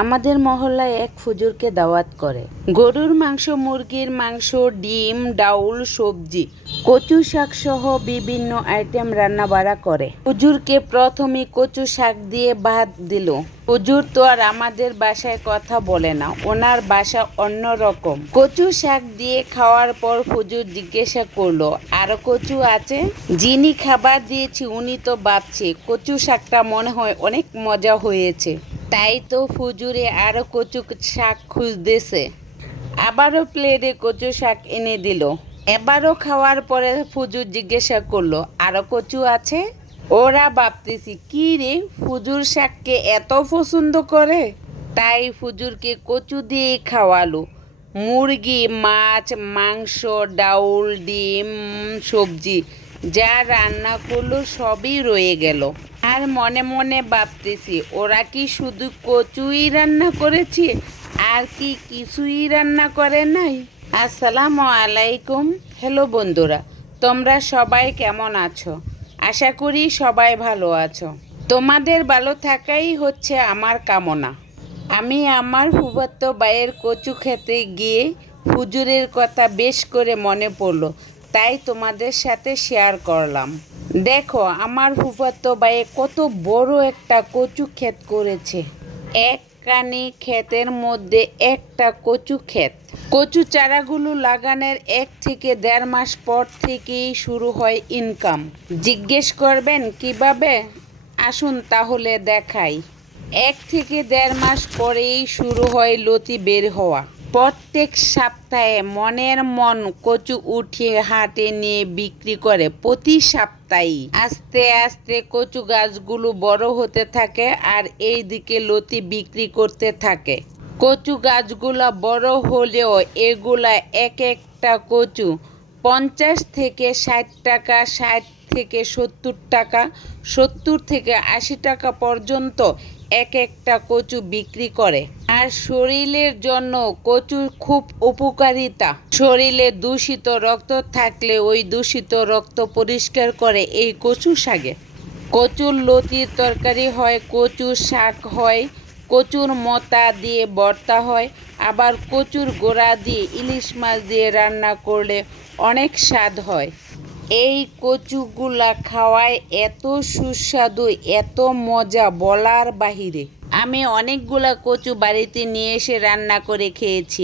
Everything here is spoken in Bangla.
আমাদের মহল্লায় এক হুজুরকে দাওয়াত করে। গরুর মাংস, মুরগির মাংস, ডিম, ডাউল, সবজি, কচু শাক সহ বিভিন্ন আইটেম রান্না বাড়া করে। হুজুরকে প্রথমে কচু শাক দিয়ে ভাত দিল। হুজুর তো আর আমাদের বাসায় কথা বলে না, ওনার বাসা অন্যরকম। কচু শাক দিয়ে খাওয়ার পর হুজুর জিজ্ঞাসা করলো, আরো কচু আছে? যিনি খাবার দিয়েছি উনি তো ভাবছে কচু শাকটা মনে হয় অনেক মজা হয়েছে, তাই তো হুজুরে আরো কচু শাক খুঁজতেছে। আবারও প্লেটে কচু শাক এনে দিল। এবারও খাওয়ার পরে হুজুর জিজ্ঞাসা করলো, আরো কচু আছে? ওরা ভাবতেছি কি রে, হুজুর শাককে এত পছন্দ করে। তাই হুজুরকে কচু দিয়ে খাওয়ালো। মুরগি, মাছ, মাংস, ডাউল, ডিম, সবজি যা রান্না করলো সবই রয়ে গেল। আর মনে মনে ভাবতেছি ওরা কি শুধু কচুই রান্না করেছে, আর কি কিছুই রান্না করে নাই। আসসালামু আলাইকুম। হ্যালো বন্ধুরা, তোমরা সবাই কেমন আছো? আশা করি সবাই ভালো আছো। তোমাদের ভালো থাকাই হচ্ছে আমার কামনা। আমি আমার ফুফাতো ভাইয়ের কচু খেতে গিয়ে হুজুরের কথা বেশ করে মনে পড়লো, তাই তোমাদের সাথে শেয়ার করলাম। দেখো আমার ফুফাতো ভাই কত বড় একটা কচু ক্ষেত করেছে। একখানি ক্ষেতের মধ্যে একটা কচু ক্ষেত। কচু চারাগুলো লাগানোর 1 থেকে 1.5 মাস পর থেকেই শুরু হয় ইনকাম। জিজ্ঞেস করবেন কিভাবে? আসুন তাহলে দেখাই। 1 থেকে 1.5 মাস পরেই শুরু হয় লতি বের হওয়া। প্রত্যেক সপ্তাহে মনের মন কচু উঠিয়ে হাটে নিয়ে বিক্রি করে। প্রতি সপ্তাহেই আস্তে আস্তে কচু গাছগুলো বড় হতে থাকে আর এইদিকে লতি বিক্রি করতে থাকে। কচু গাছগুলো বড় হলেও এগুলা এক একটা কচু 50 থেকে 60 টাকা, 60 থেকে 70 টাকা, 70 থেকে 80 টাকা পর্যন্ত এক একটা কচু বিক্রি করে। আর শরীরের জন্য কচুর খুব উপকারিতা। শরীরে দূষিত রক্ত থাকলে ওই দূষিত রক্ত পরিষ্কার করে এই কচু শাকে। কচুর লতির তরকারি হয়, কচুর শাক হয়, কচুর মোতা দিয়ে ভর্তা হয়, আবার কচুর গোড়া দিয়ে ইলিশ মাছ দিয়ে রান্না করলে অনেক স্বাদ হয়। এই কচুগুলা খাওয়ায় এত সুস্বাদু, এত মজা বলার বাহিরে। আমি অনেকগুলা কচু বাড়িতে নিয়ে এসে রান্না করে খেয়েছি।